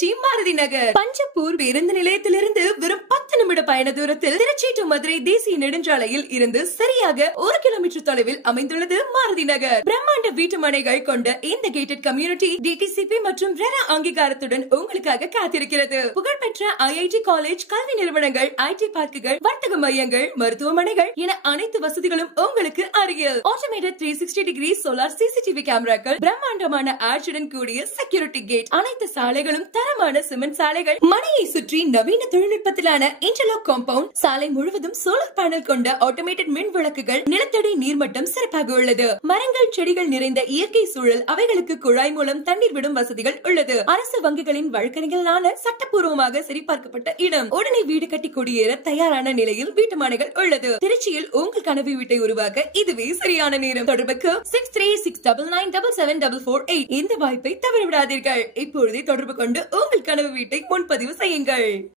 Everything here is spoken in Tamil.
திருச்சி மாருதி நகர். பஞ்சப்பூர் பேருந்து நிலையத்திலிருந்து வெறும் 10 நிமிட பயண தூரத்தில் திருச்சி டு மதுரை தேசிய நெடுஞ்சாலையில் இருந்து சரியாக 1 கிலோமீட்டர் தொலைவில் அமைந்துள்ளது மாருதி நகர். பிரம்மாண்ட வீட்டு மனைகள் கொண்ட இந்த கேட்டட் கம்யூனிட்டி டிடிசிபி மற்றும் ரெரா அங்கீகாரத்துடன் உங்களுக்காக காத்திருக்கிறது. புகழ்பெற்ற ஐஐடி காலேஜ், கல்வி நிறுவனங்கள், ஐடி பார்க்குகள், வர்த்தக மையங்கள், மருத்துவமனைகள் என அனைத்து வசதிகளும் உங்களுக்கு அருகில். ஆட்டோமேட்டட் 360 டிகிரி சோலார் சிசிடிவி கேமராக்கள், பிரம்மாண்டமான ஆர்ச்சுடன் கூடிய செக்யூரிட்டி கேட், அனைத்து சாலைகளும் தரமான சிமெண்ட் சாலைகள், மனையை சுற்றி நவீன தொழில்நுட்பத்திலான இன்டர்லாக் காம்பவுண்ட், சாலை முழுவதும் சோலார் பேனல் கொண்ட ஆட்டோமேட்டட் மின் விளக்குகள், நிலத்தடி நீர்மட்டம் சிறப்பாக உள்ளது. மரங்கள், செடிகள் நிறைந்த இயற்கை சூழல், அவைகளுக்கு குழாய் மூலம் தண்ணீர் விடும் வசதிகள் உள்ளது. அரசு வங்கிகளின் வழக்கறிஞர்களான சட்டப்பூர்வமாக சரிபார்க்கப்பட்ட இடம். உடனே வீடு கட்டி குடியேற தயாரான நிலையில் வீட்டுமனைகள் உள்ளது. திருச்சியில் உங்கள் கனவு வீட்டை உருவாக்க இதுவே சரியான நேரம். தொடர்புக்கு 6369977448. இந்த வாய்ப்பை தவறவிடாதீர்கள். இப்பொழுதே தொடர்பு கொண்டு உங்கள் கனவு வீட்டை முன்பதிவு செய்யுங்கள்.